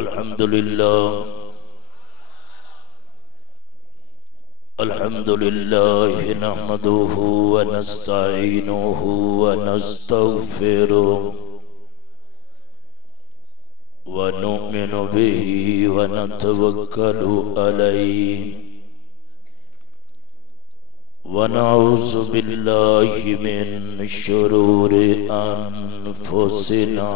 الحمد لله الحمد لله نحمده ونستعينه ونستغفره ونؤمن به ونتوكل عليه ونعوذ بالله من شرور أنفسنا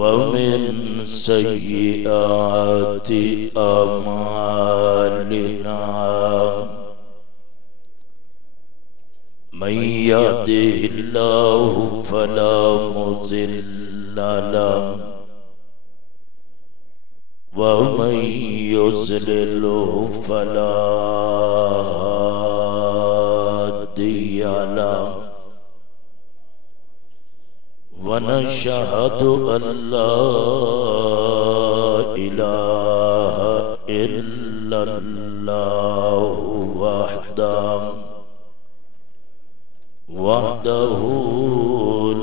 ومن سيئات أعمالنا من يهده الله فلا مضل له ومن يضلل فلا هادي له ونشهد أن لا إله إلا الله وحده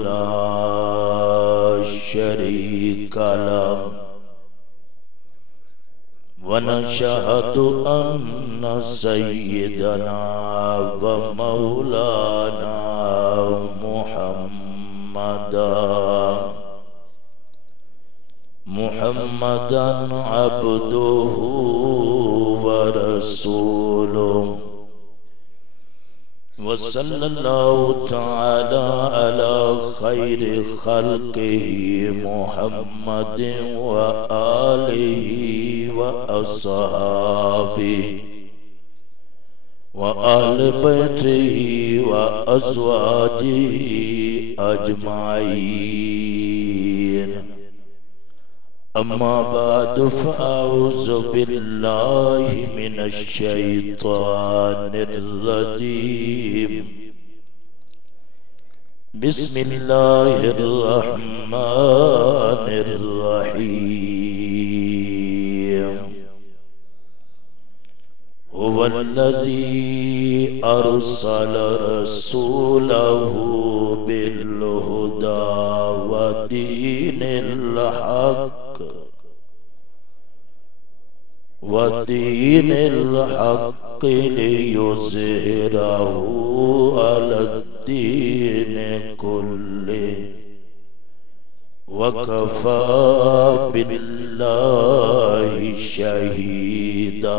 لا شريك له ونشهد أن سيدنا ومولانا محمدا عبده ورسوله وصلى الله تعالى على خير خلقه محمد وآله وأصحابه وآل بيته وأزواجه أجمعين أما بعد فأعوذ بالله من الشيطان الرجيم بسم الله الرحمن الرحيم هو الذي أرسل رسوله بالهدى ودين الحق ليظهره على الدين كله وكفى بالله شهيدا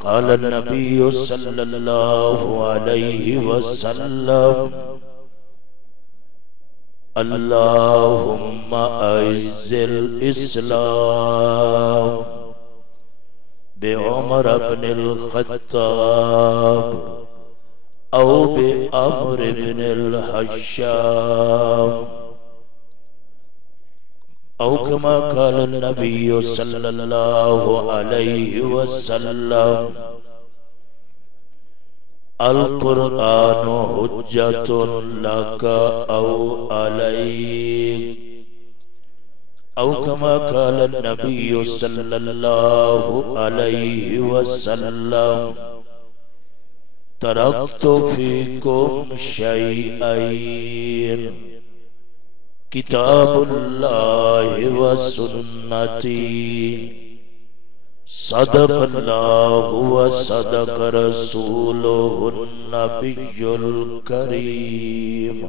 قال النبي صلى الله عليه وسلم اللهم أعز الإسلام بعمر بن الخطاب أو بعمر بن الحشام أو كما قال النبي صلى الله عليه وسلم القرآن حجة لك أو عليك أو كما قال النبي صلى الله عليه وسلم تركت فيكم شيئين كتاب الله وسنتي صدق الله وصدق رسوله النبي الكريم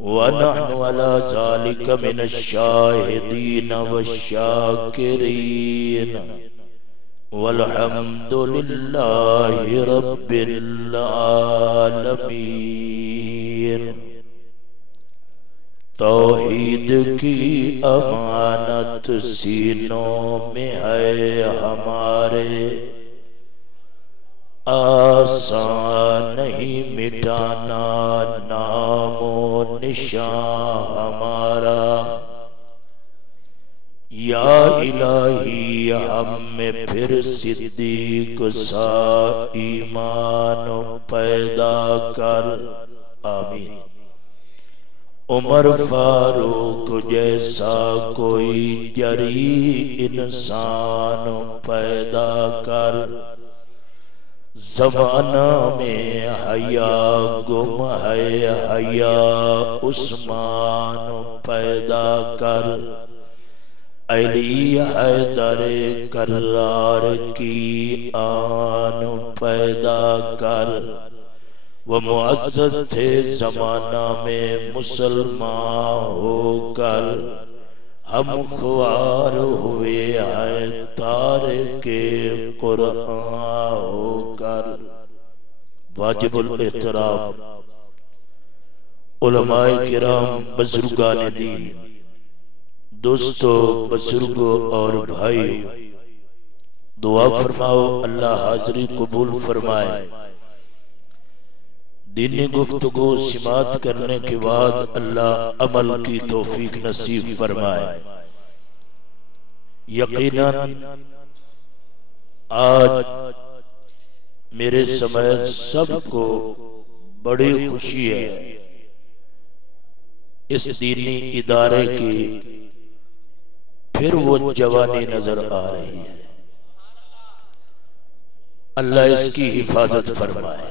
ونحن على ذلك من الشاهدين والشاكرين والحمد لله رب العالمين توحید کی امانت سینوں میں ہے ہمارے آسان نہیں مٹانا نام و نشان ہمارا یا الہی ہم میں پھر صدیق سا ایمان پیدا کر آمین عمر فاروق جیسا کوئی جری انسان پیدا کر زمانہ میں حیا گم ہے حیا عثمان پیدا کر علی حیدر کرار کی آن پیدا کر وہ معزز تھے زمانہ میں مسلمان ہو کر ہم خوار ہوئے ہیں تارک قرآن ہو کر۔ واجب الاحترام علماء کرام، بزرگان دین، دوستو، بزرگوں اور بھائی، دعا فرماؤ اللہ حاضری قبول فرمائے۔ دینی گفتگو سماعت کرنے کے بعد اللہ عمل کی توفیق نصیب فرمائے۔ یقیناً آج میرے سمیت سب کو بڑی خوشی ہے اس دینی ادارے کی پھر وہ جوانی نظر آ رہی ہے۔ اللہ اس کی حفاظت فرمائے،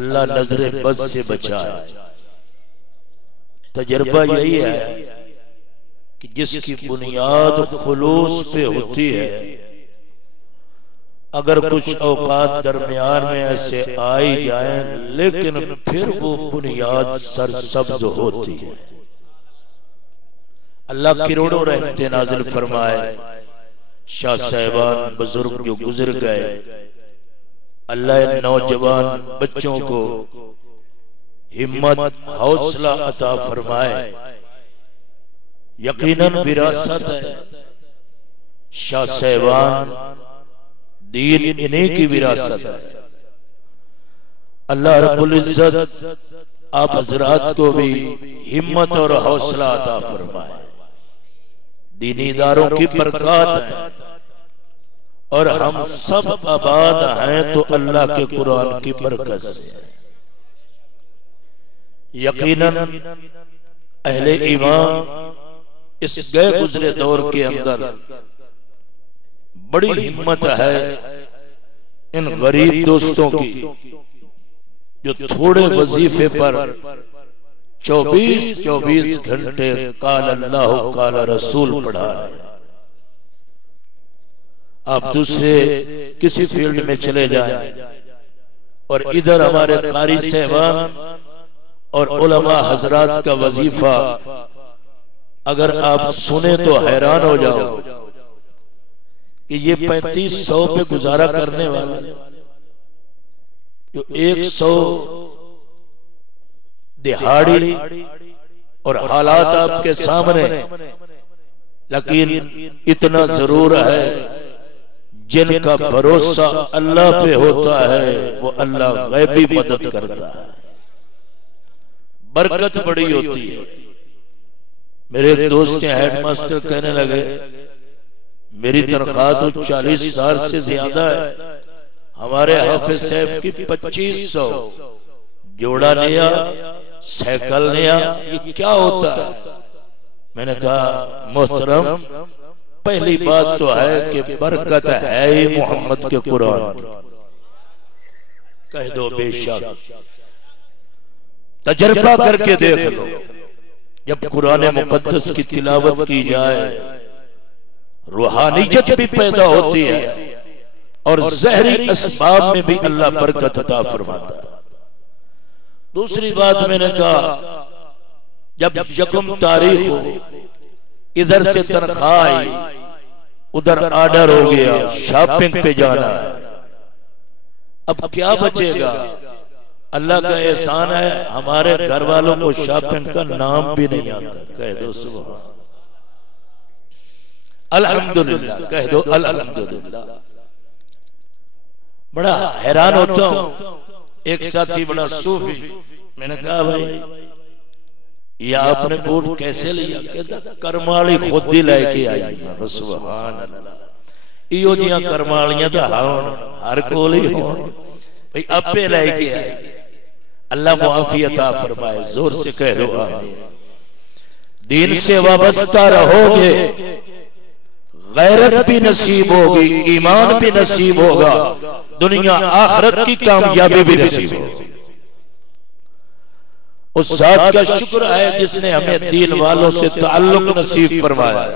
اللہ نظر بد سے بچائے۔ تجربہ یہی ہے کہ جس کی بنیاد خلوص پہ ہوتی ہے، اگر کچھ اوقات درمیان میں ایسے آئی جائیں لیکن پھر وہ بنیاد سرسبز ہوتی ہے۔ اللہ کروڑوں رحمتیں نازل فرمائے۔ شاہ صاحبان بزرگ جو گزر گئے، اللہ نوجوان بچوں کو ہمت حوصلہ عطا فرمائے۔ یقیناً وراثت ہے شاہ صاحبان، دین انہیں کی وراثت ہے۔ اللہ رب العزت آپ حضرات کو بھی ہمت اور حوصلہ عطا فرمائے۔ دینی اداروں کی برکات ہے اور ہم سب آباد ہیں تو اللہ کے قرآن کی برکت سے۔ یقیناً اہل ایمان اس گئے گزرے دور کے اندر بڑی ہمت ہے ان غریب دوستوں کی جو تھوڑے وظیفے پر 24 گھنٹے قال اللہ قال رسول پڑھا ہے۔ آپ دوسرے کسی فیلڈ میں چلے جائیں اور ادھر ہمارے قاری صاحبان اور علماء حضرات کا وظیفہ اگر آپ سنیں تو حیران ہو جاؤ کہ یہ 3500 پہ گزارا کرنے والے جو 100 دہاڑی اور حالات آپ کے سامنے، لیکن اتنا ضرور ہے جن کا بھروسہ اللہ پہ ہوتا ہے وہ اللہ غیبی مدد کرتا ہے، برکت بڑی ہوتی ہے۔ میرے ایک دوست ہیڈ ماسٹر کہنے لگے میری تنخواہ تو 40,000 سے زیادہ ہے، ہمارے حافظ صاحب کی 2500 جوڑا نیا سائیکل نیا، یہ کیا ہوتا ہے؟ میں نے کہا محترم پہلی بات تو ہے کہ برکت ہے ہی محمد کے قرآن، کہہ دو بے شک، تجربہ کر کے دیکھ لو، جب قرآن مقدس کی تلاوت کی جائے روحانیت بھی پیدا ہوتی ہے اور ظاہری اسباب میں بھی اللہ برکت عطا فرماتا ہے۔ دوسری بات میں نے کہا جب یکم تاریخ ہو ادھر سے تنخواہ آئی ادھر آرڈر ہو گیا شاپنگ پہ جانا ہے، اب کیا بچے گا؟ اللہ کا احسان ہے ہمارے گھر والوں کو شاپنگ کا نام بھی نہیں آتا، کہہ دو سبحان الحمدللہ، کہہ دو الحمدللہ۔ بڑا حیران ہوتا ہوں، ایک ساتھی بڑا صوفی، میں نے کہا بھائی یہ آپ نے بوٹ کیسے لیا؟ کہتا کرمالی خود ہی لے کے آئی۔ سبحان اللہ، ایو جیاں کرمالیاں دا ہون ہر کولی ہون بھئی اپے لے کے آئی۔ اللہ معافی عطا فرمائے، زور سے کہہ دو آمین۔ دین سے وابستہ رہو گے غیرت بھی نصیب ہوگی، ایمان بھی نصیب ہوگا، دنیا آخرت کی کامیابی بھی نصیب ہوگی۔ اس ذات کا شکر ہے جس نے ہمیں دین والوں سے تعلق نصیب فرمایا۔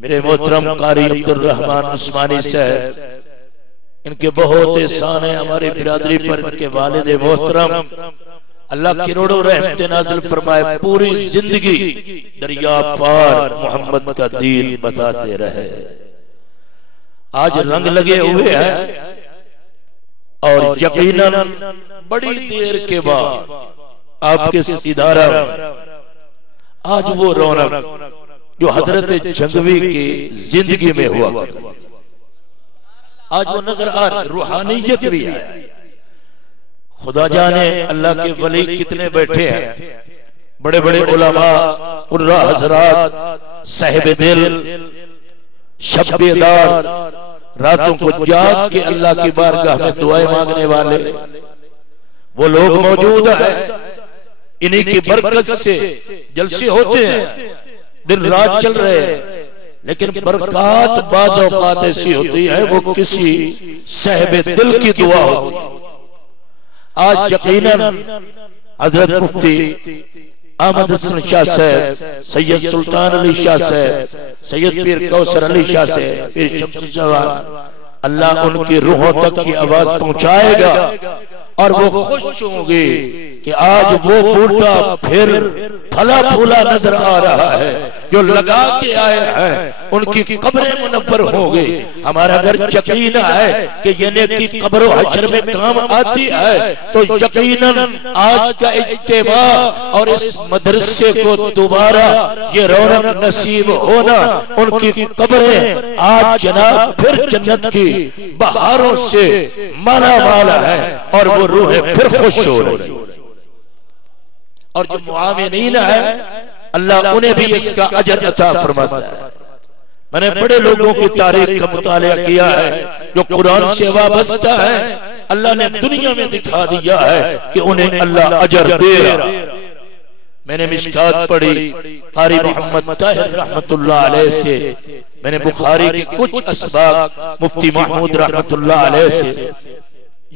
میرے محترم قاری عبد الرحمن عثمانی صاحب، ان کے بہت احسان ہیں ہماری برادری پر، ان کے والد محترم اللہ کروڑوں رحمت نازل فرمائے، پوری زندگی دریا پار محمد کا دین بتاتے رہے۔ آج رنگ لگے ہوئے ہیں اور یقیناً بڑی دیر کے بعد آپ کے ادارہ آج وہ رونق جو حضرت جنگوی کی زندگی میں ہوا کرتی آج وہ نظر آ رہی، روحانیت بھی ہے۔ خدا جانے اللہ کے ولی کتنے بیٹھے ہیں، بڑے بڑے علماء، قرہ حضرات، صاحب دل، شب بیدار، راتوں کو جاگ کے اللہ کی بارگاہ میں دعائیں مانگنے والے وہ لوگ موجود ہیں۔ انہی کی برکت سے جلسے ہوتے ہیں، دن رات چل رہے ہیں، لیکن برکات بعض اوقات ایسی ہوتی ہے وہ کسی صاحب دل کی دعا ہوتی ہے۔ آج یقیناً حضرت مفتی احمد حسن شاہ صاحب، سید سلطان علی شاہ صاحب، سید پیر کوثر علی شاہ صاحب، پیر شمس جوان، اللہ ان کی روحوں تک کی آواز پہنچائے گا اور وہ خوش ہوں گے کہ آج وہ بوٹا پھر پھلا پھولا نظر آ رہا ہے جو لگا کے آئے ہیں، ان کی قبریں منور ہوں گے۔ ہمارا اگر یقین ہے کہ یہ نیکی قبر و حشر میں کام آتی ہے تو یقیناً آج کا اجتماع اور اس مدرسے کو دوبارہ یہ رونق نصیب ہونا، ان کی قبریں آج جناب پھر جنت کی بہاروں سے مالا مالا ہے اور وہ روحیں پھر خوش ہو رہی ہیں۔ اور جو معاونین ہے اللہ انہیں بھی اس کا اجر عطا فرماتا ہے۔ میں نے بڑے لوگوں کی تاریخ کا مطالعہ کیا ہے جو قرآن سے وابستہ ہے، اللہ نے دنیا میں دکھا دیا ہے کہ انہیں اللہ اجر دے رہا۔ میں نے مشکات پڑھی قاری محمد طاہر رحمت اللہ علیہ سے، میں نے بخاری کے کچھ اسباق مفتی محمود رحمت اللہ علیہ سے،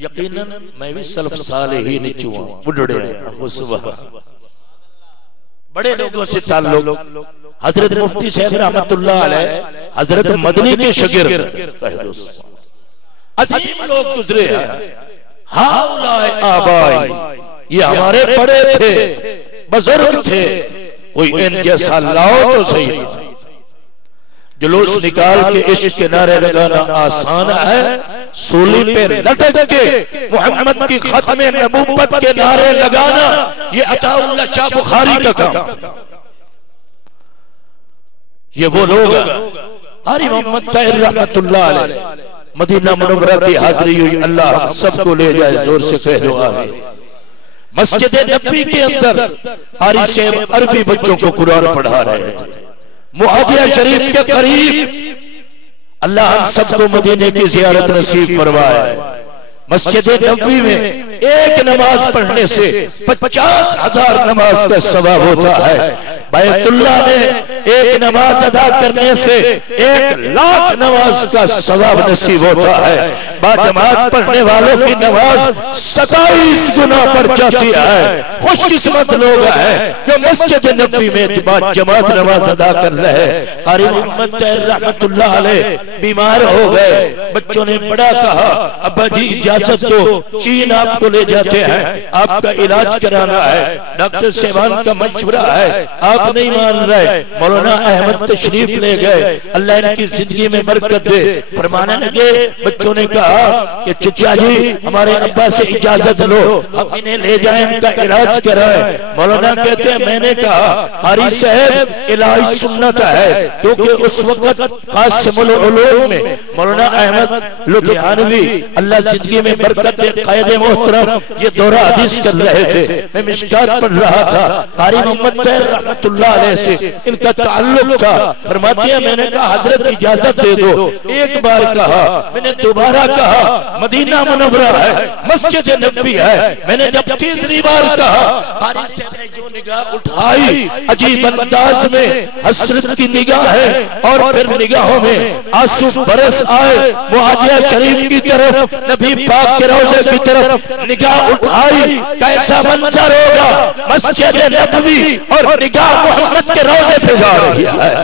یقیناً میں بھی سلف صالحین چوں بڑھڑے ہیں، بڑے لوگوں سے تعلق، حضرت مفتی صاحب رحمت اللہ علیہ حضرت مدنی کے شاگرد، عظیم لوگ گزرے ہیں، ہاؤلائے آبائی، یہ ہمارے بڑے تھے، بزرگ تھے، کوئی ان جیسا لاؤ تو صحیح۔ جلوس نکال کے عشق کے نعرے لگانا آسان ہے، سولی پہ لٹک کے محمد کی ختم نبوت کے نعرے لگانا یہ عطا اللہ شاہ بخاری کا کام۔ یہ وہ لوگ قاری محمد طاہر رحمت اللہ علیہ، مدینہ منورہ کی حاضری ہوئی، اللہ سب کو لے جائے، زور سے کہہ دو آمین۔ مسجد نبی کے اندر قاری صاحب عربی بچوں کو قرآن پڑھا رہے تھے، معاہدہ شریف کے قریب اللہ ہم سب کو مدینے کی زیارت نصیب فرمائے۔ مسجد نبوی میں ایک نماز پڑھنے سے 50,000 نماز کا ثواب ہوتا ہے، بیت اللہ میں ایک نماز ادا کرنے سے 1,00,000 نماز کا ثواب نصیب ہوتا ہے۔ با جماعت پڑھنے والوں کی نماز 27 گنا بڑھ جاتی ہے۔ خوش قسمت لوگ ہیں جو مسجد نبوی میں جماعت نماز ادا کر رہے۔ قاری محمد طاہر رحمت اللہ علیہ بیمار ہو گئے، بچوں نے بڑا کہا ابا جی اجازت دو، چین آپ کو لے جاتے ہیں، آپ کا علاج کرانا ہے، ڈاکٹر صاحبان کا مشورہ ہے، آپ نہیں مان رہے۔ مولانا احمد تشریف لے گئے، اللہ ان کی زندگی میں برکت دے۔ فرمانے لگے، بچوں نے کہا کہ چچا جی ہمارے ابا سے اجازت لو، ہم انہیں لے جائیں، ان کا علاج کرائیں۔ مولانا کہتے ہیں میں نے کہا قاری صاحب علاج سنت ہے، کیونکہ اس وقت قاسم العلوم میں مولانا احمد لدھیانوی اللہ زندگی میں برکت قائد محترم یہ دورہ حدیث کر رہے تھے، میں مشکات پڑھ رہا تھا، قاری محمد طاہر رحمت اللہ علیہ سے ان کا تعلق تھا۔ فرماتے ہیں میں نے کہا حضرت اجازت دے دو، ایک بار کہا، میں نے دوبارہ کہا، مدینہ منورہ ہے، مسجد نبوی ہے، میں نے جب تیسری بار کہا، قاری صاحب نے جو نگاہ اٹھائی عجیب انداز میں حسرت کی نگاہ ہے، اور پھر نگاہوں میں آنسو برس آئے، معاجیہ شریف کی طرف، نبی پاک کے روضے کی طرف نگاہ اٹھائی، کیسا منظر ہوگا، مسجد نبوی اور نگاہ محمد کے روضے پہ جا رہی ہے۔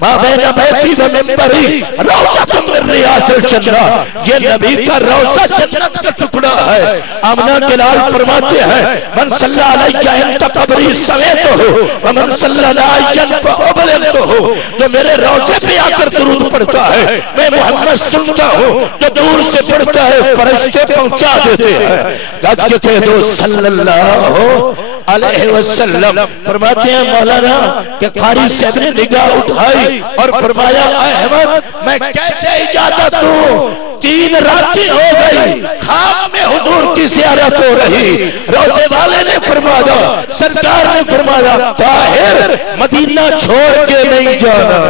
ماں بین بیتی و منبری روضہ من ریاض الجنہ، یہ نبی کا روضہ جنت کا ٹکڑا ہے۔ آمنہ کے لال فرماتے ہیں من صلی علیہ انت قبری سویتو ومن صلی علیہ فابلغتو، جو میرے روضے پہ آ کر درود پڑھتا ہے میں محمد سنتا ہوں، جو دور سے پڑھتا ہے فرشتے پہنچا دیتے ہیں۔ گج کے کہہ دو صلی اللہ علیہ وسلم۔ فرماتے ہیں مولانا کہ قاری صاحب نے نگاہ اٹھائی اور فرمایا احمد میں کیسے اجازت دوں، 3 راتیں ہو گئی، خواب میں حضور کی زیارت ہو رہی، روضے والے نے فرمایا، سرکار نے فرمایا طاہر مدینہ چھوڑ کے نہیں جانا،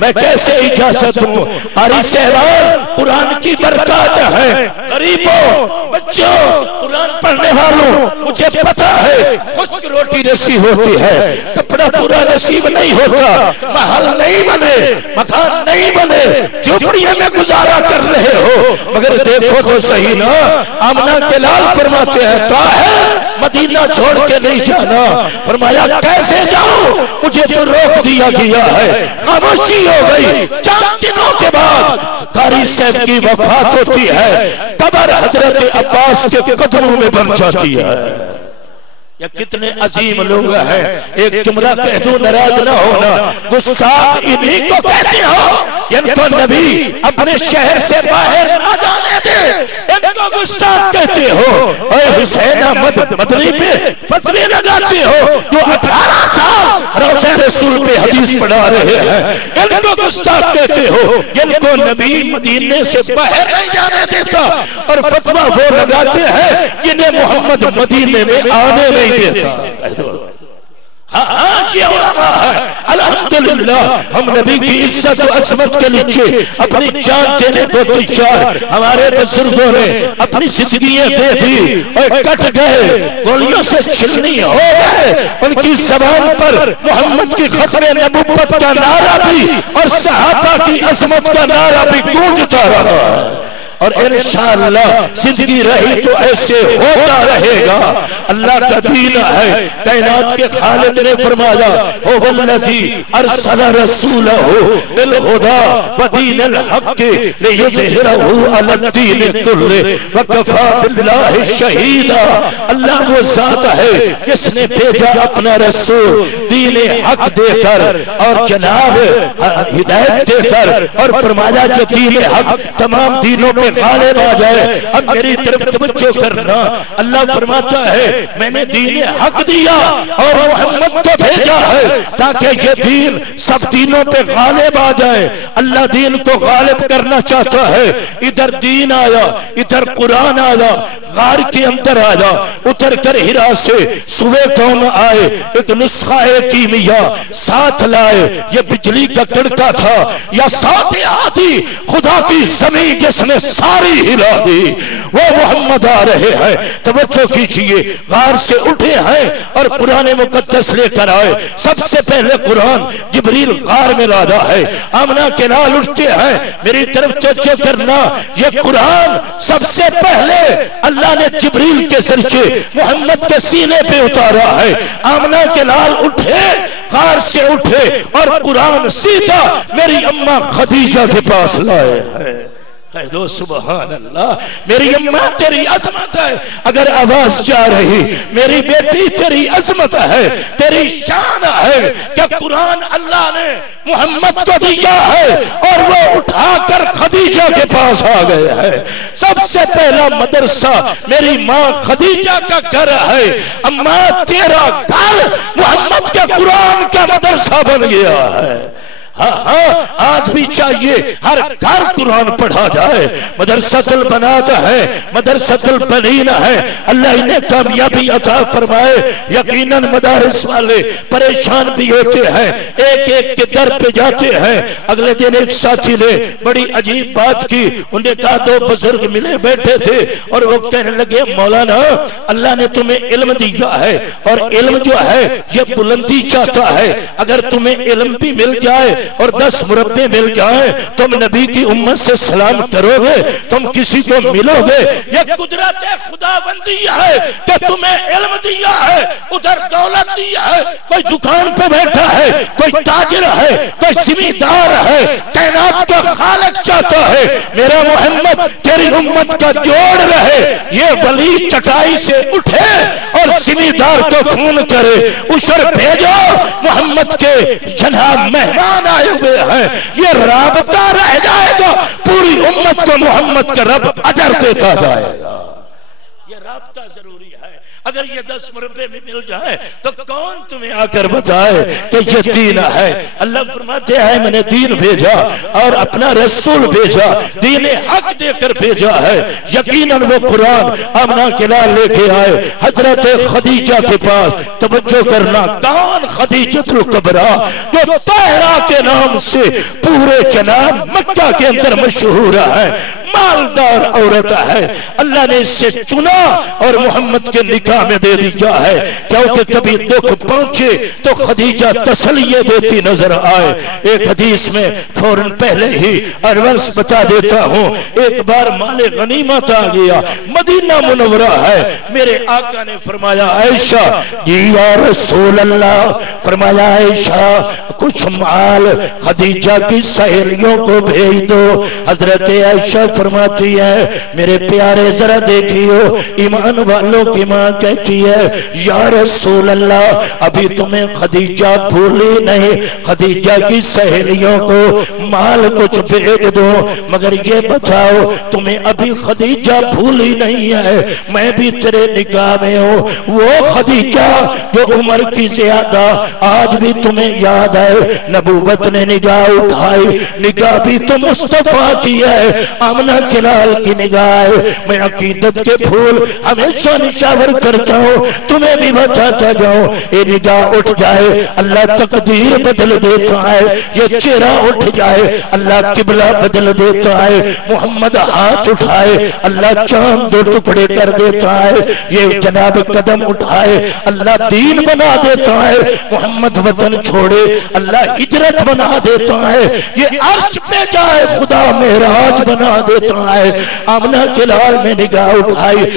میں کیسے اجازت دوں۔ قاری صاحب قرآن کی برکات ہے، غریبوں بچوں قرآن پڑھنے والوں مجھے پتا ہے خشک روٹی نصیب ہوتی ہے، کپڑا پورا نصیب نہیں ہوتا، محل نہیں بنے، مکان نہیں بنے، جھوپڑیوں میں گزارا کر رہے ہو، مگر دیکھو تو صحیح نا۔ آمنہ کے لال فرماتے ہیں طاہر مدینہ چھوڑ کے نہیں جانا۔ فرمایا کیسے جاؤں، مجھے تو روک دیا گیا ہے۔ خاموشی ہو گئی۔ 4 دنوں کے بعد قاری صاحب کی وفات ہوتی ہے، قبر حضرت عباس کے قدموں میں بن جاتی ہے۔ یا کتنے عظیم لوگ ہیں، ایک جملہ کہہ دوں ناراض نہ ہونا، گستاخ انہی کو کہتے ہو جن کو نبی اپنے شہر سے باہر نہ جانے دے، ان کو گستاخ کہتے ہو۔ اے حسین احمد مدنی پہ فتوے لگاتے ہو، جو 18 سال روضہ رسول پہ حدیث پڑھا رہے ہیں، ان کو گستاخ کہتے ہو جن کو نبی مدینے سے باہر نہیں جانے دیتا، اور فتوہ وہ لگاتے ہیں جنہیں محمد مدینے میں آنے نہیں دیتا۔ ہاں یہ علماء ہے، الحمدللہ ہم نبی کی عزت و عظمت کے نیچے اپنی جان دینے کو تیار، ہمارے بزرگوں نے اپنی زندگیاں دے دی اور کٹ گئے، گولیوں سے چھلنی ہو گئے، ان کی زبان پر محمد کی ختم نبوت کا نعرہ بھی اور صحابہ کی عظمت کا نعرہ بھی گونجتا رہا، اور انشاءاللہ زندگی رہی تو ایسے ہوتا رہے گا۔ اللہ کا دین ہے، کائنات کے خالق نے فرمایا هو الذی ارسل رسولہ بالہدی ودین الحق لیظہرہ علی الدین کلہ وکفی باللہ شہیدا۔ اللہ وہ ذات ہے جس نے بھیجا اپنا رسول دین حق دے کر اور جناب ہدایت دے کر، اور فرمایا کہ دین حق تمام دینوں پہ غالب آ جائے۔ اب میری طرف توجہ کرنا، اللہ فرماتا ہے میں نے دین حق دیا اور محمد کو بھیجا ہے تاکہ یہ دین سب دینوں پہ غالب آ جائے۔ اللہ دین کو غالب کرنا چاہتا ہے، ادھر دین آیا، ادھر قرآن آیا، غار کے اندر آیا، اتر کر ہرا سے سوے کون آئے، ایک نسخہ کیمیا ساتھ لائے، یہ بجلی کا کڑکا تھا یا ساتھ آدھی خدا کی زمین جس نے ساری ہلا دی، وہ محمد آ رہے ہیں۔ توجہ کیجئے، غار سے اٹھے ہیں اور قرآن مقدس لے کر آئے۔ سب سے پہلے قرآن جبریل غار میں لادا ہے، آمنہ کے لال اٹھتے ہیں، میری طرف توجہ کرنا، یہ قرآن سب سے پہلے اللہ نے جبریل کے ذریعے محمد کے سینے پہ اتارا ہے۔ آمنہ کے لال اٹھے، غار سے اٹھے اور قرآن سیدھا میری اماں خدیجہ کے پاس لائے ہیں۔ کہہ دو سبحان اللہ۔ میری اماں تیری عظمت ہے، اگر آواز جا رہی میری بیٹی تیری عظمت ہے، تیری شان ہے کہ قرآن اللہ نے محمد کو دیا ہے اور وہ اٹھا کر خدیجہ کے پاس آ گئے ہیں۔ سب سے پہلا مدرسہ میری ماں خدیجہ کا گھر ہے۔ اماں تیرا گھر محمد کے قرآن کا مدرسہ بن گیا ہے۔ آج بھی چاہیے ہر گھر قرآن پڑھا جائے. مدرسۃ البنات ہے, مدرسۃ البنین ہے. اللہ انہیں کامیابی عطا فرمائے. یقیناً مدارس والے پریشان بھی ہوتے ہیں, ایک ایک کے در پہ جاتے ہیں. اگلے دن ایک ساتھی نے بڑی عجیب بات کی. انہیں کہا دو بزرگ ملے بیٹھے تھے اور وہ کہنے لگے مولانا اللہ نے تمہیں علم دیا ہے اور علم جو ہے یہ بلندی چاہتا ہے. اگر تمہیں علم بھی مل جائے اور 10 مربع مل جائیں تم نبی کی امت سے سلام کرو گے, تم کسی کو ملو گے. یہ قدرت خداوندی ہے کہ تمہیں علم دیا ہے, ادھر دولت دیا ہے. کوئی دکان پہ بیٹھا ہے, کوئی تاجر ہے, کوئی زمیندار ہے. کائنات کا خالق چاہتا ہے میرا محمد تیری امت کا جوڑ رہے. یہ ولی چٹائی سے اٹھے اور زمیندار کو فون کرے اشر بھیجو محمد کے جناب مہمان آئے ہوئے ہیں. یہ رابطہ رہ جائے گا, پوری امت کو محمد کا رب اجر دیتا جائے گا. یہ رابطہ ضروری ہے. اگر یہ 10 مربع میں مل جائے تو کون تمہیں آ کر بتائے کہ یہ دین ہے. اللہ فرماتے ہیں میں نے دین بھیجا اور اپنا رسول بھیجا, دین حق دے کر بھیجا ہے. یقیناً وہ قرآن آمنہ کے لال لے کے آئے حضرت خدیجہ کے پاس. توجہ کرنا, کون خدیجۃ الکبریٰ جو طاہرہ کے نام سے پورے جناب مکہ کے اندر مشہور ہے, مالدار عورت ہے. اللہ نے اس سے چنا اور محمد کے نکاح میں دے دیا ہے, کیونکہ کبھی دکھ پہنچے تو خدیجہ تسلیہ دیتی نظر آئے. ایک حدیث میں فوراً پہلے ہی ایڈوانس بتا دیتا ہوں, ایک بار مال غنیمت آ گیا, مدینہ منورہ ہے. میرے آقا نے فرمایا عائشہ جی یا رسول اللہ, فرمایا عائشہ کچھ مال خدیجہ کی سہیلیوں کو بھیج دو. حضرت عائشہ فرماتی ہے میرے پیارے ذرا دیکھیو, ایمان والوں کی ماں کہتی ہے یا رسول اللہ ابھی تمہیں خدیجہ بھولی نہیں, خدیجہ کی سہیلیوں کو مال کچھ بھیج دو, مگر یہ بتاؤ تمہیں ابھی خدیجہ بھولی نہیں ہے, میں بھی تیرے نکاح میں ہوں. وہ خدیجہ جو عمر کی زیادہ آج بھی تمہیں یاد ہے, نبوت نے نگاہ اٹھائی, نگاہ بھی تو مصطفیٰ کی ہے, آمنہ کے لال کی نگاہ ہے. میں عقیدت کے پھول ہمیشہ نشاور کرتا ہوں, تمہیں بھی بتاتا جاؤں. یہ نگاہ اٹھ جائے اللہ تقدیر بدل دیتا ہے, یہ چہرہ اٹھ جائے اللہ قبلہ بدل دیتا ہے, محمد ہاتھ اٹھائے اللہ چاند دو ٹکڑے کر دیتا ہے, یہ جناب قدم اٹھائے اللہ دین بنا دیتا ہے, محمد وطن چھوڑے اللہ ہجرت بنا دیتا ہے, یہ عرش پہ جائے خدا معراج بنا دیتا ہے. آمنہ کے لال میں نگاہ اٹھائی,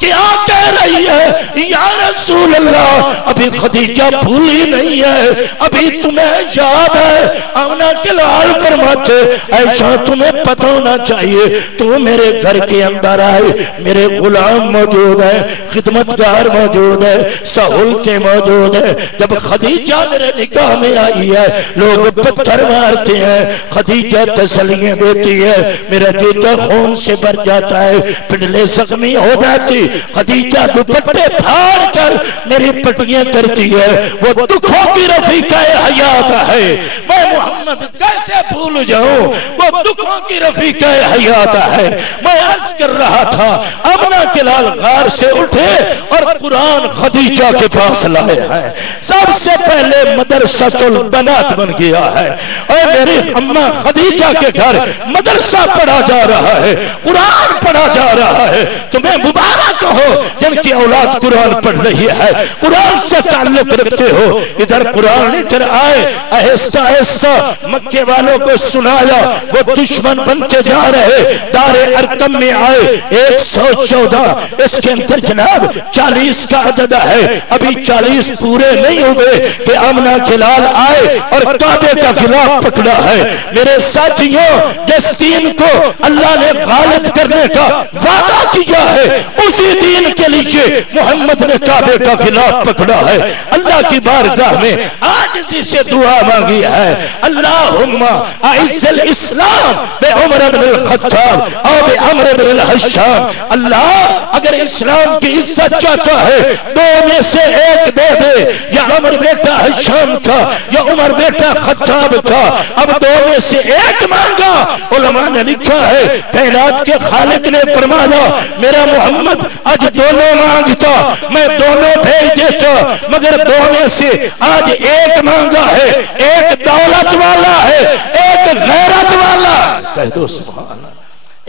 کیا کہہ رہی ہے یا رسول اللہ ابھی خدیجہ بھولی نہیں ہے, ابھی تمہیں یاد ہے. آمنہ کے لال فرماتے عائشہ تمہیں پتہ ہونا چاہیے, تو میرے گھر کے اندر آئے, میرے غلام موجود ہے, خدمتگار موجود ہے, سہولتیں موجود ہے. جب خدیجہ میرے نکاح میں آئی ہے لوگ پتھر مارتے ہیں, خدیجہ تسلیاں دیتی ہے, میرا جوتا خون سے بھر جاتا ہے, پنڈلے زخمی ہو جاتی. خدیجہ دوپٹے پھاڑ کر میری پٹیاں کرتی ہے, وہ دکھوں کی رفیقہ حیات ہے, میں محمد کیسے بھول جاؤں, وہ دکھوں کی رفیقہ حیات ہے. میں عرض کر رہا تھا آمنہ کے لال غار سے اٹھے اور قرآن خدیجہ کے پاس لائے ہیں. سب سے پہلے مدرسۃ البنات بن گیا ہے, اور میری اماں خدیجہ کے گھر مدرسہ پڑھا جا رہا ہے, قرآن پڑھا جا رہا ہے. تمہیں مبارک ہو جن کی اولاد قرآن پڑھ رہی ہے, قرآن سے تعلق رکھتے ہو. ادھر قرآن لے کر آئے, آہستہ آہستہ مکے والوں کو سنایا, وہ دشمن بنتے جا رہے. دار ارقم میں آئے 114, اس کے اندر جناب 40 کا عدد ہے, ابھی 40 پورے نہیں ہوئے کہ آمنہ کے لال آئے اور کعبے کا خلاف پکڑا ہے. میرے ساتھیوں جس دین کو اللہ نے غالب کرنے کا وعدہ کیا ہے اسی دین کے لیے محمد نے کہا کعبے کا خلاف پکڑا ہے، اللہ کی بارگاہ میں عاجزی سے دعا مانگی ہے، اللہم اعز الاسلام بعمر بن الخطاب اور بعمر بن الحشام، اللہ اگر اسلام کی عزت چاہتا ہے دو میں سے ایک دے دے، یا عمر بیٹا حشام کا یا عمر بیٹا خطاب کا، اب دو میں سے ایک مانگا۔ علماء نے لکھا ہے کائنات کے خالق نے فرمایا میرا محمد آج دونوں مانگتا میں دونوں بھیج دیتا، مگر دو میں سے آج ایک مانگا ہے، ایک دولت والا ہے ایک غیرت والا، کہہ دو سبحان اللہ،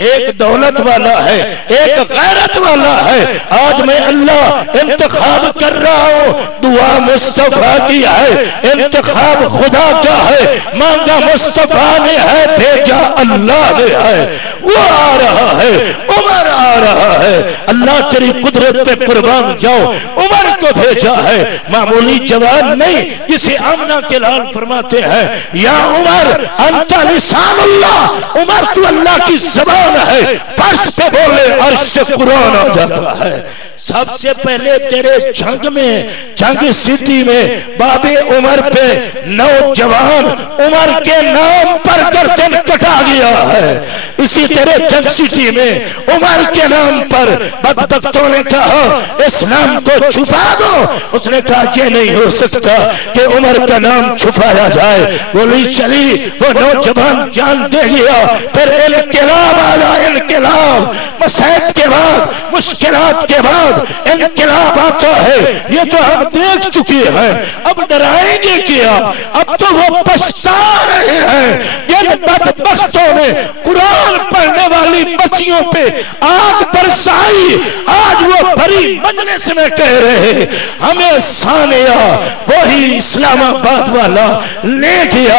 ایک دولت والا ہے ایک غیرت والا ہے۔ آج میں اللہ انتخاب کر رہا ہوں، دعا مصطفیٰ کی ہے، انتخاب خدا کا ہے، مانگا مصطفیٰ نے ہے، بھیجا اللہ نے ہے، وہ آ رہا ہے، عمر آ رہا ہے، اللہ تیری قدرت پہ قربان جاؤ، عمر کو بھیجا ہے، معمولی جوان نہیں، جسے آمنہ کے لال فرماتے ہیں یا عمر انت لسان اللہ، عمر تو اللہ کی زبان ہے، فرش پہ بولے عرش سے قرآن آ جاتا ہے۔ سب سے پہلے تیرے جنگ میں، جنگ سٹی میں باب عمر پہ نوجوان عمر کے نام پر گردن کٹا گیا ہے، اسی تیرے جنگ سٹی میں عمر کے نام پر بدبختوں نے کہا اسلام کو چھپا دو، اس نے کہا یہ نہیں ہو سکتا کہ عمر کا نام چھپایا جائے، گولی چلی، وہ نوجوان جان دے گیا، پھر انقلاب آیا، انقلاب مسائب کے بعد مشکلات کے بعد انقلاب آتا ہے، یہ تو ہم دیکھ چکے ہیں، اب ڈرائیں گے کیا، اب تو وہ پچھتا رہے ہیں، یہ بدبختوں نے قرآن پڑھنے والی بچیوں پہ آگ برسائی، آج وہ بڑی مجلس میں کہہ رہے ہمیں ثانیہ وہی اسلام آباد والا لے گیا،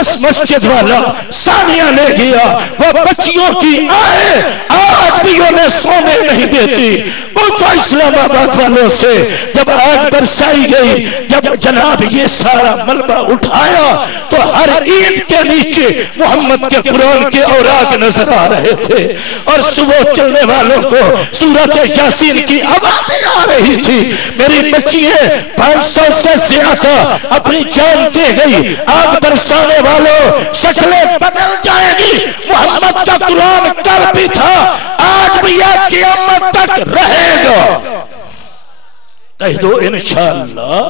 اس مسجد والا ثانیہ لے گیا، وہ بچیوں کی آئے آج بھی انہیں سونے نہیں دیتی، پوچھو اسلام آباد والوں سے، جب آگ برسائی گئی، جب جناب یہ سارا ملبہ اٹھایا تو ہر اینٹ کے نیچے محمد کے قرآن کے اوراق نظر آ رہے تھے، اور صبح چلنے والوں کو سورۃ یاسین کی آوازیں آ رہی تھی، میری بچیاں 500 سے زیادہ اپنی جان دے گئی، آگ برسانے والوں شکلیں بدل جائے گی، محمد کا قرآن کل بھی تھا آج بھی یہ قیامت تک رہے گا، کہہ دو انشاءاللہ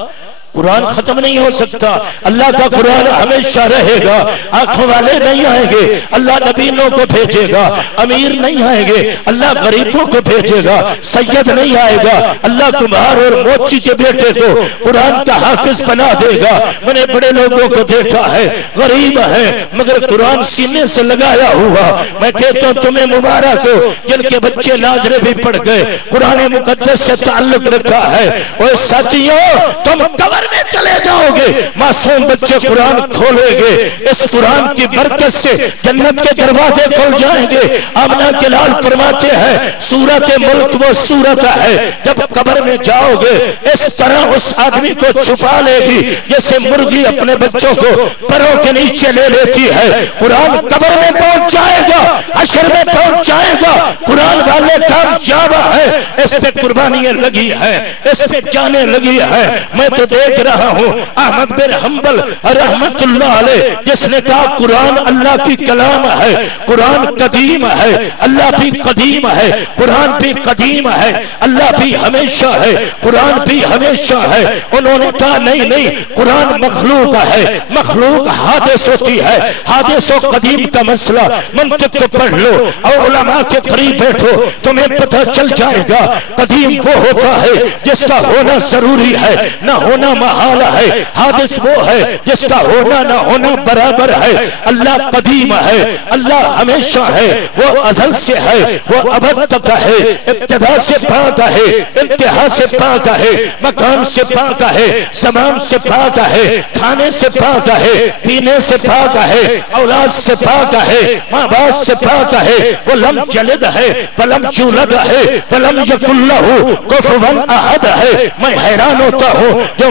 قرآن ختم نہیں ہو سکتا، اللہ کا قرآن ہمیشہ رہے گا، آنکھوں والے نہیں آئیں گے، اللہ نبیوں کو بھیجے گا، امیر نہیں آئیں گے، اللہ غریبوں کو بھیجے گا، سید نہیں آئے گا، اللہ تمہار اور موچی کے بیٹے کو قرآن کا حافظ بنا دے گا۔ میں نے بڑے لوگوں کو دیکھا ہے غریب ہے مگر قرآن سینے سے لگایا ہوا، میں کہتا ہوں تمہیں مبارک ہو جن کے بچے ناظرے بھی پڑھ گئے، قرآن مقدس سے تعلق رکھا ہے، اور ساتھیوں تم قبر میں چلے جاؤ گے، معصوم بچے قرآن کھولیں گے، اس قرآن کی برکت سے جنت کے دروازے کھل جائیں گے۔ آمنہ کے لال فرماتے ہیں سورت ملک وہ سورت ہے جب قبر میں جاؤ گے اس طرح اس آدمی کو چھپا لے گی جیسے مرغی اپنے بچوں کو پروں کے نیچے لے لیتی ہے، قرآن قبر میں پہنچ جائے گا، حشر میں پہنچ جائے گا، قرآن والے کامیاب ہے، اس پہ قربانیاں لگی ہے، اس پہ جانیں لگی ہے۔ میں تو دیکھ رہا ہوں احمد بن حنبل رحمت اللہ علیہ جس نے کہا قرآن اللہ کی کلام ہے، قرآن قدیم ہے، اللہ بھی قدیم ہے، قرآن بھی قدیم ہے، اللہ بھی ہمیشہ ہے، قرآن بھی ہمیشہ ہے۔ انہوں نے کہا نہیں نہیں قرآن مخلوق ہے، مخلوق حادث ہوتی ہے، حادث و قدیم کا مسئلہ منطق کو پڑھ لو اور علماء کے قریب بیٹھو تمہیں پتہ چل جائے گا۔ قدیم وہ ہوتا ہے جس کا ہونا ضروری ہے، نہ ہونا محال ہے، حادث وہ ہے جس کا ہونا نہ ہونا برابر ہے۔ اللہ قدیم ہے، اللہ ہمیشہ ہے، وہ ازل سے ہے، وہ ابد تک ہے، ابتدا سے پاک ہے، انتہا سے پاک ہے، مکان سے پاک ہے، زمان سے پاک ہے، کھانے سے پاک ہے، پینے سے پاک ہے، اولاد سے پاک ہے، ماں باپ سے پاک ہے، وہ لم یلد ہے ولم یولد ہے ولم یکن لہ کفوا احد ہے۔ میں حیران ہوتا ہوں جو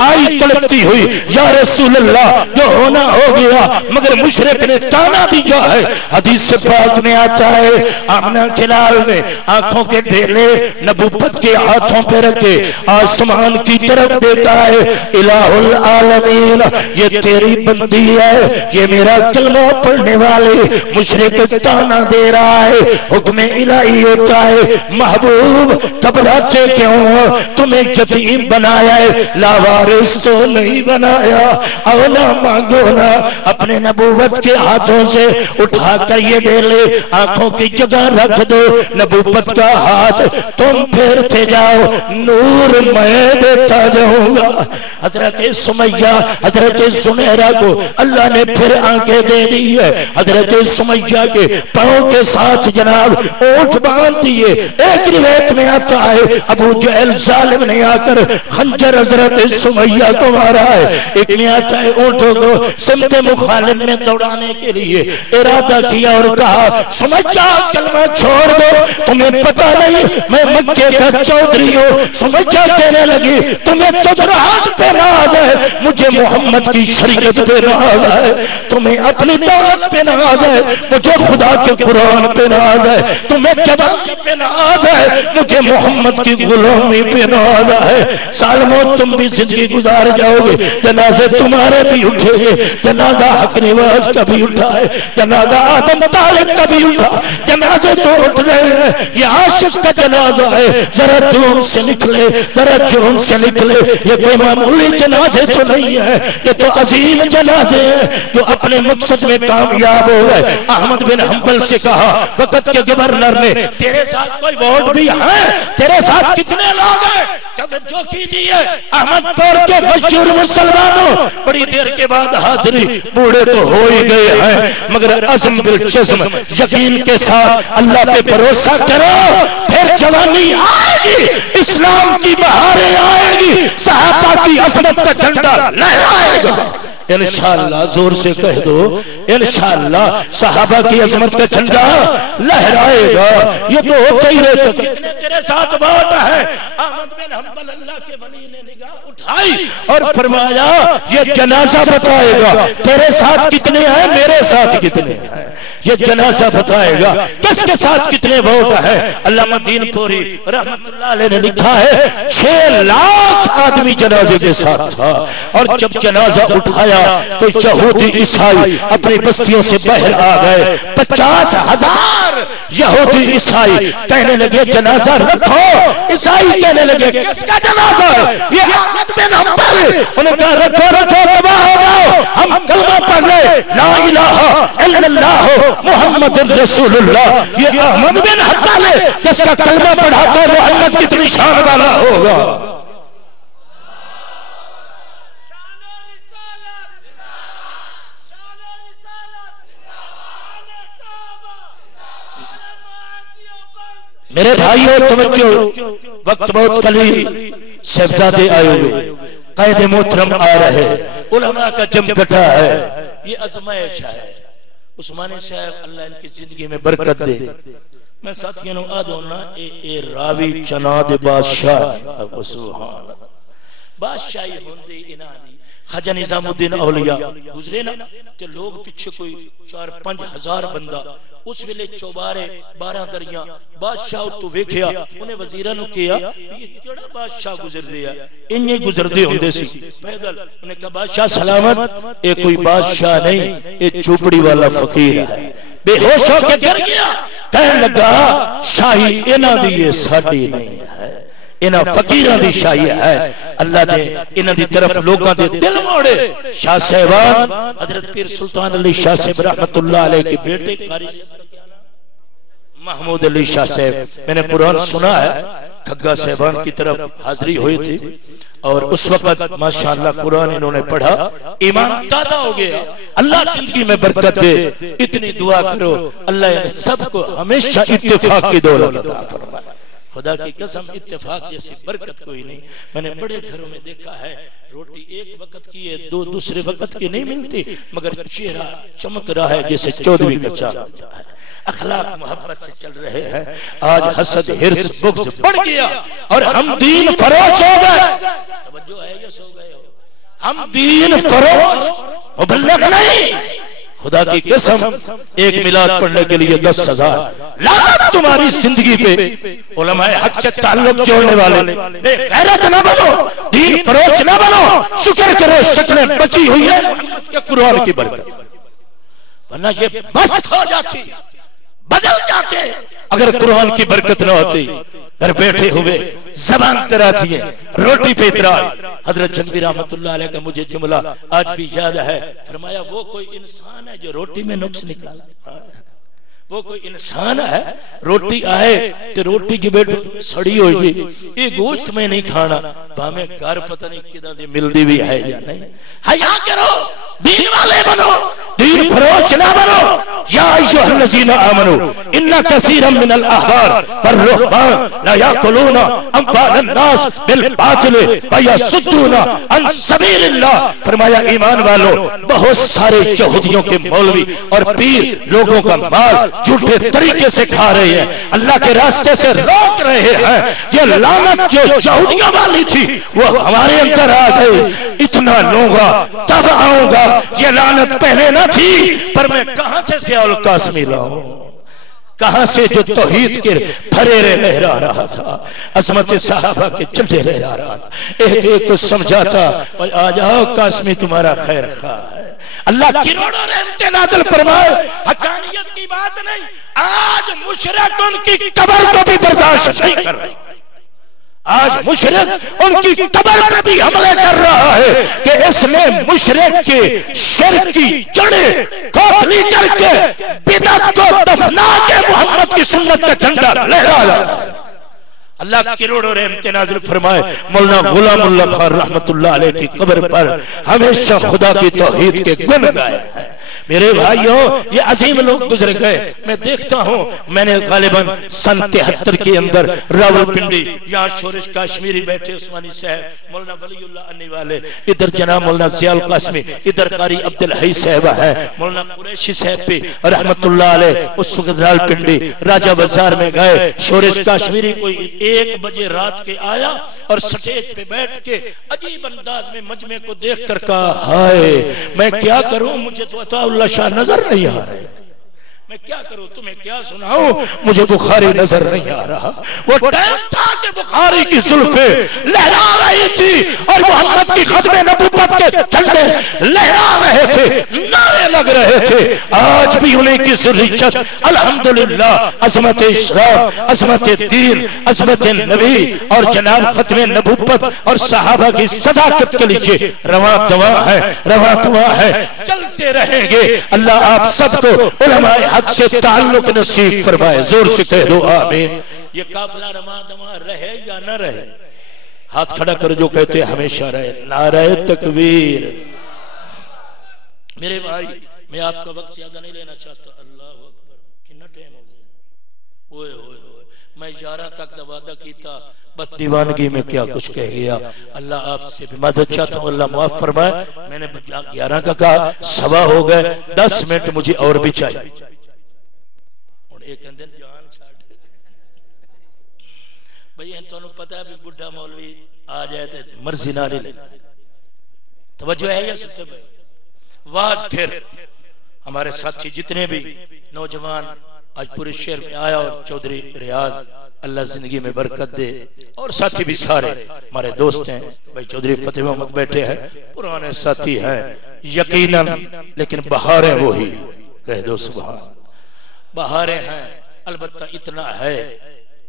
آئی تڑپتی ہوئی یا رسول اللہ جو ہونا ہو گیا، مگر مشرک نے تانا دیا ہے۔ حدیث پاک میں آتا ہے آمنہ کھلال میں آنکھوں کے ڈھیلے نبوت کے ہاتھوں پہ رکھے آسمان کی طرف دیکھا ہے، الہ العالمین یہ تیری بندی ہے، یہ میرا کلمہ پڑھنے والے۔ مشرک تانا دے رہا ہے، حکم الہی ہوتا ہے، محبوب گھبراتے کیوں ہو؟ تمہیں یتیم بنایا ہے، لاوارث تو نہیں بنایا، او نہ مانگو نا، اپنے نبوت کے ہاتھوں سے اٹھا کر یہ ڈھیلے آنکھوں کی جگہ رکھ دو، نبوت کا ہاتھ تم پھیرتے جاؤ، نور میں دیتا جاؤں گا۔ حضرت سمیہ حضرت زنیرہ کو اللہ نے پھر آنکھیں دے دی ہے، حضرت سمیہ کے پاؤں کے ساتھ جناب اونٹ باندھ دیے۔ ایک روایت میں آتا ہے ابو جہل ظالم نے آ کر خنجر حضرت سمیہ کو مارا ہے، ایک میں آتا ہے اونٹوں کو سمت مخالف میں دوڑانے کے لیے ارادہ کیا اور کہا سمیہ کلمہ چھوڑ دو، تمہیں پتہ نہیں میں مکے کا چودھری ہوں۔ سمیہ کہنے لگی تمہیں چودھراہٹ پہ ناز ہے، مجھے محمد کی شریعت پہ ناز ہے، تمہیں اپنی دولت پہ ناز ہے، مجھے خدا کے قرآن پہ ناز ہے، تمہیں جوانی پہ ناز ہے، مجھے محمد کی غلامی پہ ناز ہے۔ سالموں تم بھی زندگی گزار جاؤ گے، جنازے تمہارے بھی اٹھے گے، جنازہ حق نواز کا بھی اٹھا ہے، جنازہ آدم طالب کا بھی اٹھا، جنازے تو اٹھ رہے ہیں، یہ عاشق کا جنازہ ہے، ذرا جون سے نکلے، ذرا جون سے نکلے، یہ کوئی معمولی جنازے تو نہیں ہے، یہ تو عظیم جنازے ہیں جو اپنے مقصد میں کامیاب ہو گئے۔ احمد بن حنبل سے کہا وقت کے گورنر نے تیرے ساتھ کوئی ووٹ بھی ہے، تیرے ساتھ کتنے لوگ ہیں؟ جو کیجئے احمد پور کے مشہور مسلمانوں، بڑی دیر کے بعد حاضری، بوڑھے تو ہو ہی گئے ہیں مگر عزم بالجزم یقین کے ساتھ اللہ پہ بھروسہ کرو، پھر جوانی آئے گی، اسلام کی بہاریں آئے گی، صحابہ کی عظمت کا جھنڈا لہرائے گا انشاءاللہ۔ زور سے کہہ دو انشاءاللہ صحابہ کی عظمت کا جھنڈا لہرائے گا۔ یہ تو ہوتا ہی رہتا، کتنے تیرے ساتھ ووٹ ہے؟ احمد بن حنبل اللہ کے ولی نے نگاہ اٹھائی اور فرمایا یہ جنازہ بتائے گا تیرے ساتھ کتنے ہیں، میرے ساتھ کتنے ہیں، یہ جنازہ بتائے گا کس کے ساتھ کتنے ووٹ ہیں۔ علامہ دین پوری رحمت اللہ علیہ نے لکھا ہے 6 لاکھ آدمی جنازے کے ساتھ تھا، اور جب جنازہ اٹھایا تو یہودی عیسائی اپنی بستیوں سے باہر آ گئے، 50,000 یہودی عیسائی کہنے لگے جنازہ رکھو، عیسائی کہنے لگے کس کا جنازہ ہے؟ یہ احمد بن حنبل۔ انہیں کہا رکھو رکھو، تباہ ہو جاؤ، ہم کلمہ پڑھ لیں لا الہ الا اللہ محمد رسول اللہ۔ یہ احمد بن حنبل ہے جس کا کلمہ پڑھا تو محمد کتنی شان والا ہوگا۔ میرے بھائیو توجہ، وقت بہت قلیل، صاحبزادے آئے ہوئے، قائد محترم آ رہے، علماء کا جم کٹا ہے، یہ آزمائش ہے۔ عثمانی صاحب اللہ ان کی زندگی میں برکت دے۔ میں ساتھیوں نے آدھونا اے راوی چناد بادشاہ، سبحان اللہ، بادشاہی ہوندی انہاں دی خواجہ نظام الدین اولیاء گزرے نا کہ لوگ پیچھے کوئی 4-5 ہزار بندہ، اس ویلے چوبارے 12 دریاں بادشاہ تو ویکھیا، انہیں وزیرہ نو کیا یہ کیڑا بادشاہ گزر دیا، انہیں گزر دے ہوندے سی پیدل۔ انہیں کہا بادشاہ سلامت، اے کوئی بادشاہ نہیں، اے چوپڑی والا فقیر ہے، بے ہوش ہو کے گر گیا، کہنے لگا شاہی انہاں دی ساڈی نہیں ہے، انہاں فقیران دی شاہی ہے۔ اللہ نے انہاں دی طرف لوگاں دے دل موڑے۔ شاہ صاحبان حضرت پیر سلطان علی شاہ صاحب رحمت اللہ علیہ کے بیٹے قاری محمود علی شاہ صاحب، میں نے قرآن سنا ہے، کھگا صاحبان کی طرف حاضری ہوئی تھی اور اس وقت ماشاءاللہ قرآن انہوں نے پڑھا، ایمان تازہ ہو گیا۔ اللہ زندگی میں برکت دے، اتنی دعا کرو اللہ سب کو ہمیشہ اتفاق کی دولت عطا فرمائے۔ خدا کی قسم اتفاق جیسی برکت کوئی نہیں۔ میں نے بڑے گھروں میں دیکھا ہے روٹی ایک وقت کی ہے، دوسرے وقت کی نہیں ملتی، مگر چہرہ چمک رہا ہے جیسے چودھویں کا چاند ہوتا ہے، اخلاق محبت سے چل رہے ہیں۔ آج حسد حرص بغض بڑھ گیا اور ہم دین فروش ہو گئے۔ ہم دین فروش مبلغ نہیں. خدا کی قسم ایک میلاد پڑھنے کے لیے 10,000. لعنت تمہاری زندگی پہ. علماء حق سے تعلق جوڑنے والے بے غیرت نہ بنو, دین فروش نہ بنو. شکر کرو شکلیں بچی ہوئی ہے محمد کے قرآن کی برکت, ورنہ یہ بس کھا جاتی, بدل جاتے اگر قرآن کی برکت نہ ہوتی. گھر بیٹھے ہوئے زبان تراسی ہے, روٹی پہ اعتراض. حضرت جنگی رحمت اللہ علیہ کا مجھے جملہ آج بھی یاد ہے. فرمایا وہ کوئی انسان ہے جو روٹی میں نقص نکالا, وہ کوئی انسان ہے روٹی آئے تو روٹی کی بیٹھ سڑی ہوئی یہ گوشت میں نہیں کھانا, ہمیں گھر پتہ نہیں کدھر دی ملدی بھی ہے یا نہیں. حیا کرو, دین والے بنو, دین فروش نہ بنو. یا ایھا الذین آمنوا ان کثیرا من الاحبار والرهبان لا یاکلون اموال الناس بالباطل ویصدون عن سبیل اللہ. فرمایا ایمان والو, بہت سارے یہودیوں کے مولوی اور پیر لوگوں کا مال جھوٹے طریقے سے کھا رہے ہیں, اللہ کے راستے سے روک رہے ہیں. یہ لعنت جو یہودیوں والی تھی وہ ہمارے اندر آ گئی. اتنا لوں گا تب آؤں گا, یہ لعنت پہلے نہ تھی. پر میں کہاں سے ضیاء القاسمی لاؤں, کہاں سے جو توحید کے پھریرے لہرا رہا تھا, عظمت صحابہ کے جھنڈے لہرا رہا تھا, ایک ایک کو سمجھاتا آ جاؤ قاسمی تمہارا خیر خواہ ہے. اللہ کروڑوں رحمتیں نازل فرمائے. حقانیت کی بات نہیں, آج مشرک ان کی قبر کو بھی برداشت نہیں کر رہے. آج مشرک ان کی قبر پہ بھی حملے کر رہا ہے کہ اس نے مشرک کے شرک کی جڑیں کھوکھلی کر کے بدعت کو دفنا کے محمد کی سنت کا جھنڈا لہرایا. اللہ کروڑوں رحمتیں نازل فرمائے. مولانا غلام اللہ خان رحمت اللہ علیہ کی قبر پر ہمیشہ خدا کی توحید کے گن گائے ہیں. میرے بھائیوں یہ عظیم لوگ گزر گئے. میں دیکھتا ہوں, میں نے غالباً سن 73 کے اندر راول پنڈی یہاں شورش کاشمیری بیٹھے, عثمانی صاحب, مولانا ولی اللہ انی والے, ادھر جناب مولانا ضیاء القاسمی, ادھر قاری عبدالحی صاحبہ ہے, مولانا قریشی صاحب پہ رحمت اللہ علیہ. اس وقت رال پنڈی راجہ بازار میں گئے, شورش کاشمیری کوئی 1 بجے رات کے آیا اور سٹیج پہ بیٹھ کے عجیب انداز میں مجمع کو دیکھ کر کہا ہائے میں کیا کروں, مجھے تو عطا اللہ شاہ نظر نہیں آ رہے, میں کیا کروں, تمہیں کیا سناؤں, مجھے بخاری نظر نہیں آ رہا. وہ ٹائم تھا کہ بخاری کی زلفیں لہرا رہی تھی اور محمد کی ختم نبوت کے جھنڈے لہرا رہے تھے, نعرے لگ رہے تھے. آج بھی انہیں کی ذریت الحمدللہ عظمت اسلام, عظمت دین, عظمت نبی اور جناب ختم نبوت اور صحابہ کی صداقت کے لیے رواں دواں ہے, رواں دواں ہے. چلتے رہیں گے. اللہ آپ سب کو علماء حق سے تعلق نصیب فرمائے. زور سے کہہ دو آمین. یہ قافلہ رواں دواں رہے یا نہ رہے, ہاتھ کھڑا کر جو کہتے ہیں ہمیشہ رہے. نعرہ تکبیر. میرے بھائی میں آپ کا وقت زیادہ نہیں لینا چاہتا. اللہ اکبر, کتنا ٹائم ہو گیا, اوئے ہوئے ہوئے, میں 11 تک دا وعدہ کیتا, بس دیوانگی میں کیا کچھ کہہ گیا. اللہ آپ سے بھی معذرت چاہتا ہوں, اللہ معاف فرمائے. میں نے 11 کا کہا, 1:15 ہو گئے, 10 منٹ مجھے اور بھی چاہیے. ایک اندر جان چھاڑ بھئی ان تو انہوں پتہ ہے بھی بڑھا مولوی آ جائے تھے مرضی نہ لے. توجہ ہے یا سب سے بھائی واز. پھر ہمارے ساتھی جتنے بھی نوجوان آج پورے شہر میں آیا, اور چودھری ریاض اللہ زندگی میں برکت دے, اور ساتھی بھی سارے ہمارے دوست ہیں. بھائی چودھری فتح محمد بیٹھے ہیں, پرانے ساتھی ہیں یقیناً, لیکن بہاریں وہی. کہہ دو سبحان. بہاریں ہیں, البتہ اتنا ہے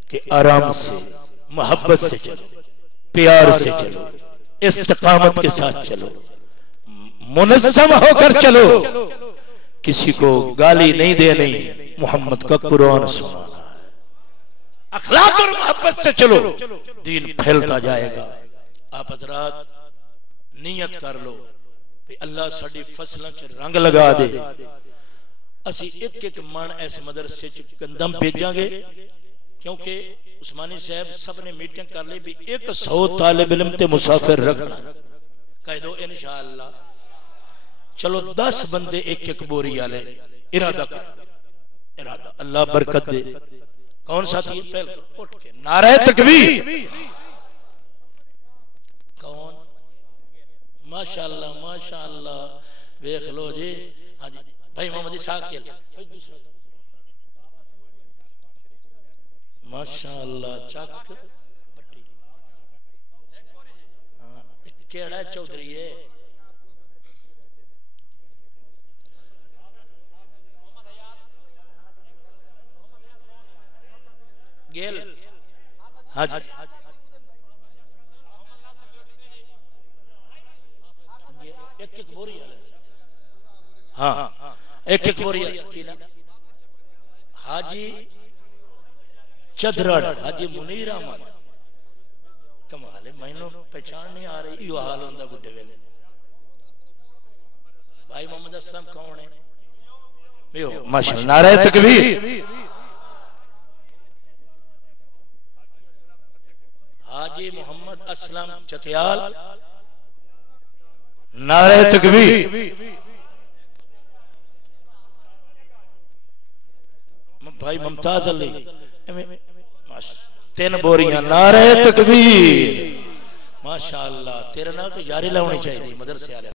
کہ آرام سے, محبت سے چلو, پیار سے چلو, استقامت کے ساتھ چلو, منظم ہو کر چلو, کسی کو گالی نہیں دینی, محمد کا قرآن سنا, اخلاق اور محبت سے چلو, دین پھیلتا جائے گا. آپ حضرات نیت کر لو کہ اللہ ساڈی فصلاں چ رنگ لگا دے. اسی ایک ایک من ایسے مدرسے چ گندم بھیجاں گے, کیونکہ عثمانی صاحب سب نے میٹنگ کر لی بھی 100 طالب علم تے مسافر رکھنا. کہہ دو انشاءاللہ. چلو 10 بندے ایک ایک بوری والے ارادہ کر, ارادہ. اللہ برکت دے. کون ساتھی پہل کر اٹھ کے نعرہ تکبیر. کون ماشاءاللہ ماشاءاللہ ویکھ لو جی ہاں جی بھائی محمد اسحاق کے ماشاءاللہ چک بٹی کیڑا چودھری ہے گیل ہاں جی ایک ایک بوری ہاں ایک ایک بوری حاجی چدرڑ حاجی منیر احمد کمال ہے مینوں پہچان نہیں آ رہی یہ حال ہوندا بڈھے ویلے بھائی محمد اسلم کون ہے ماشاءاللہ نعرہ تکبیر حاجی محمد اسلم چتیال نعرہ تکبیر بھائی ممتاز علی تین بوریاں نعرہ تکبیر ماشاءاللہ تیرے نال تو یاری لاؤنی چاہیے مدرسے والے